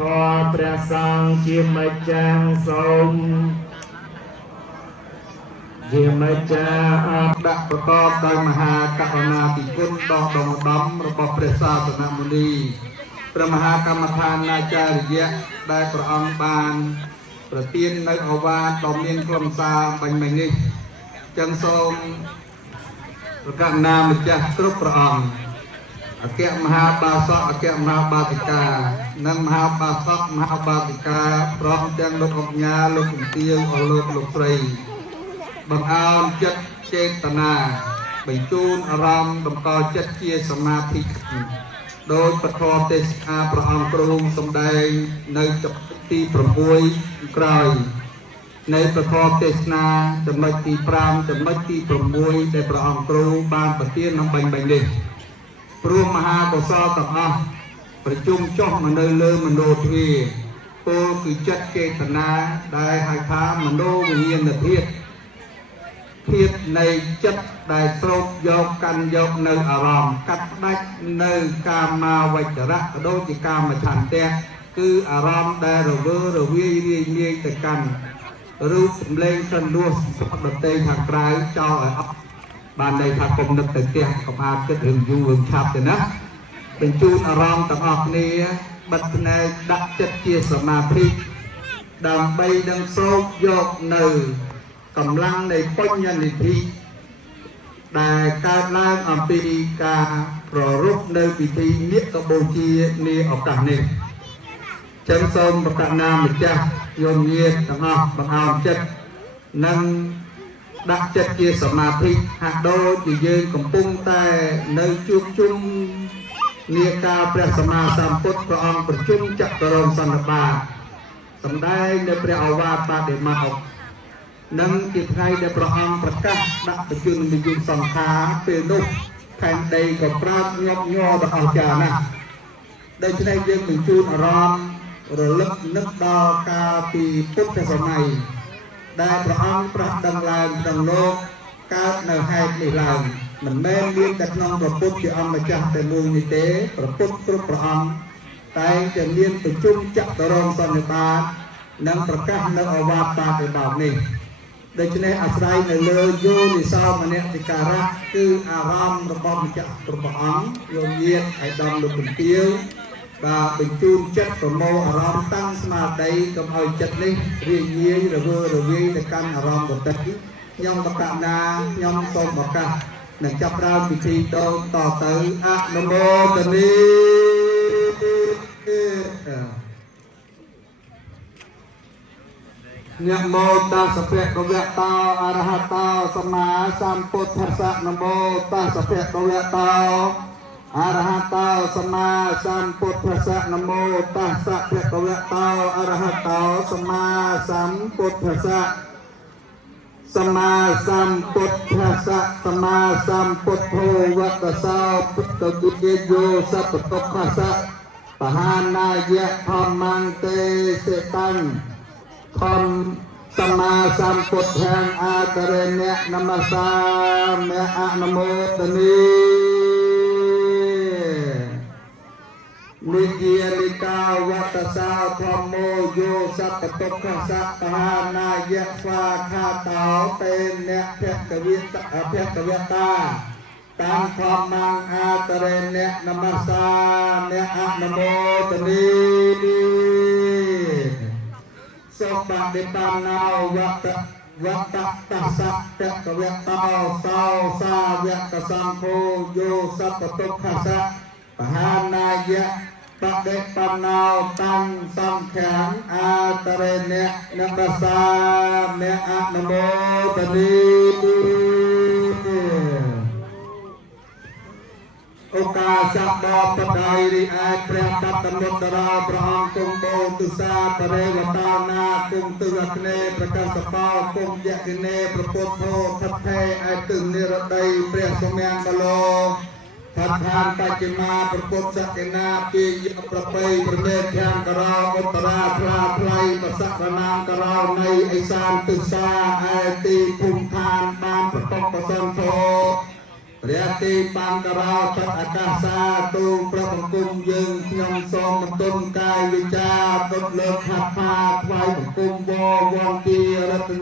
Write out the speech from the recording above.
ធម៌ព្រះសង្ឃជាម្ចាស់សូមជាម្ចាស់ដាក់ប្រកបដោយមហាករុណាธิคุณដ៏ដងដំរបស់ព្រះសាសនមុនីព្រះមហាកម្មដ្ឋានអាចារ្យដែលព្រះអង្គបានប្រទាននៅឱវាទដ៏មានខ្លឹមសារបាញ់មិញនេះចឹងសូមប្រកាសណាម្ចាស់គ្រប់ព្រះអង្គអគ្គមហាបាសកអគ្គមហាបាតិកានិងមហាបាសកមហាបាតិកាព្រមទាំងលោកអញ្ញាលោកជំទាវអលោកស្រីបង្អោនចិត្តចេតនាបញ្ជូនអារម្មណ៍តម្កល់ចិត្តជាសមាធិដោយពធទេសនាព្រះអង្គគ្រូសម្ដែងនៅចំនួនទី6ក្រោយនៃពធទេសនាចំណុចទី5ចំណុចទី6ដែលព្រះអង្គគ្រូបានប្រទានក្នុងបាញ់នេះព្រមមហាកុសលទាំងអស់ប្រជុំចុះមកនៅលើមនោទ្វារពលគឺចិត្តចេតនាដែលហៅថាមនោវិញ្ញាណភាពនៃចិត្តដែលស្រោបយកកាន់យកនៅអារម្មណ៍កាត់ផ្ដាច់នៅកាមាវចរៈក៏ដូចជាកាមឆន្ទៈគឺអារម្មណ៍ដែលរវើរវាយរាយនាយទៅកាន់រូបសម្លេងសន្លួសសុខដតេខាងក្រៅចោលឲ្យអស់បានន័យថាកុំនឹកទៅផ្ទះកុំអាគិតរឿងយូររឿងឆាប់ទេណាបញ្ជូនអារម្មណ៍ទាំងអស់គ្នាបិទភ្នែកដាក់ចិត្តជាសមាធិដើម្បីនឹងស្រោបយកនៅកម្លាំងនៃបញ្ញនិធិដែលកើតឡើងអំពីការប្ររពនៅពិធីនិកបូជានាឱកាសនេះចឹងសូមប្រកាសណាម្ចាស់យមញាតិទាំងអស់បង្អោនចិត្តនិងដាក់ចិត្តជាសមាធិហាក់ដូចជាយើងកំពុងតែនៅជួបជុំនាការព្រះសម្មាសម្ពុទ្ធព្រះអង្គប្រជុំចតុរង្គសន្និបាតសម្ដែងនៅព្រះឱវាទបដិមានិងជាថ្ងៃដែលព្រះអង្គប្រកាសដាក់បញ្ជូននិយមសង្ខារពេលនោះផែនដីក៏ប្រាប់ញាប់ញ័រដល់អស្ចារ្យណាស់ដូច្នេះយើងបញ្ជូនអារម្មណ៍រលឹកនឹកដល់កាលពីពុទ្ធសម័យដែលព្រះអង្គប្រកាសដឹងឡើងក្នុងលោកកើតនៅហេតុនេះឡើងមិនមែនមានតែក្នុងព្រះពុទ្ធជាអង្គម្ចាស់តែមួយនេះទេព្រះពុទ្ធគ្រប់ព្រះអង្គតែតែមានប្រជុំចតុរង្គសន្និបាតនិងប្រកាសនៅឱវាទបដិមានេះដូច្នេះអាស្រ័យនៅលើយោនិសោមនសិការៈគឺអារម្មណ៍របស់ម្ចាស់ព្រះអង្គយោញាតឯកឧត្តមលោកជំទាវបាទបញ្ជូនចិត្តប្រមូលអារម្មណ៍តាំងស្មារតីកុំឲ្យចិត្តនេះរាយនាយរវើរវាយទៅកាន់អារម្មណ៍ដទៃខ្ញុំបកណាខ្ញុំសូមប្រកាសនឹងចាប់ផ្ដើមពិធីតទៅអនុមោទនីនមោតាសភៈកវៈតោអរហតោសម្មាសម្ពុទ្ធស្សៈនមោតាសភៈកវៈតោអរហតោសម្មាសម្ពុទ្ធស្សៈនមោតាសភៈកវៈតោអរហតោសម្មាសម្ពុទ្ធស្សៈសម្មាសម្ពុទ្ធស្សៈសម្មាសម្ពុទ្ធោវតសោពុទ្ធគុជយោសពតុខស្សៈបហានាយៈធម្មង្ទេសេតាំងធម្មសម្មាសម្ពុទ្ធាំអតរេណនមសាមេអនុមោទនីនិយានិកាវតសោធម្មោយោសពតុខស្សៈបហានាយៈស្វាខាតោតេនៈភគវិតអភគវតាតាំធម្មងអតរេណនមសាមេអនុមោទនីសុបដិបាណោវតតស្សៈភគវតោសោសាវកសង្ឃោយោសពតុខស្សៈបហានាយៈបដិបណ្ណោតាំងសង្ឃាំអតរេណនមសាមេអនុមោទនីឱកាសដ៏បដិរិឯព្រះបតមុត្តរាព្រះអង្គគង់បូទុសាបរិវតានាគង់ទិវក្នេប្រកាសបោគង់យក្ខិនេប្រពុទ្ធោថថេឯទឹងនិរដីព្រះសម្មាកលោថាឋានបច្ចមាប្រពុទ្ធសក្កិណាពីយកប្រពៃប្រមេធានករោឧត្តរាផ្លាផ្លៃបសក្កណាមករោនៃឥសានទិសាឯទីភូមិឋានបានប្រកបប្រសន្ធោព្រះទីបានករោទឹកអាកាសាទូព្រះបង្គំយើងខ្ញុំសូមបន្ទន់កាយវិចារ ดเลิกขับพาไว้ของกุมวอวองตีรัตน